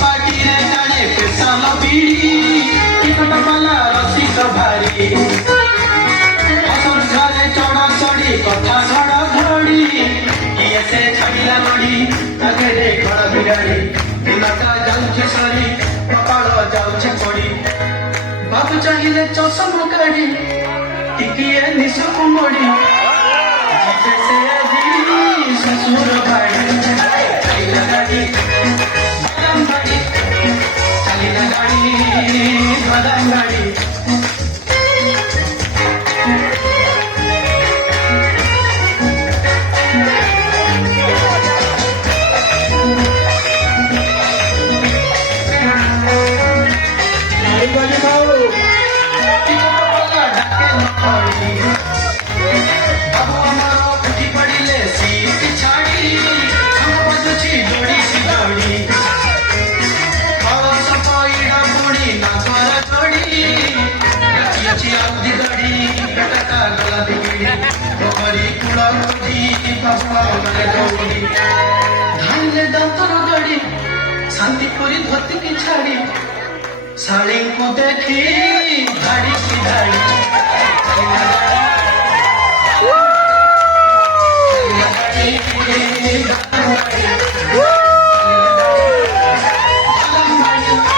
ପାଟିରେ ଜାଣେ ପେଶାଲ ବିଡ଼ି ଟିକଟ ବାଲା ରସିକ ଭାରି ଅସୁରଝାରେ ଚଢ଼ା ଚଢ଼ି କଥା ଘଡ଼ ଘଡ଼ି କିଏ ସେ ଛାଡ଼ିଲା ନଡ଼ି ଆଗରେ ଘଡ଼ ବିଗାଡ଼ି ଦିନଟା ଯାଉଛି ସରି କପାଳ ଯାଉଛି ପଡ଼ି ବାବୁ ଚାହିଁଲେ ଚଷମା କାଢ଼ି ଟିକିଏ ନିଶକୁ ମୋଡ଼ି ଯିବେ ସେ ଆଜି ଶ୍ୱଶୁର ବାଡ଼ି ଚାଲିଲା ଗାଡ଼ି ବାଦାମ ଗାଡ଼ି ଚାଲିଲା ଗାଡ଼ି ବାଦାମ ଗାଡ଼ି ধাইলে দান্তর গাড়ি শান্তি করে ধরতে ছাড়ি শাড়িଙ୍କୁ দেখি ধাড়ি কি ধাড়ি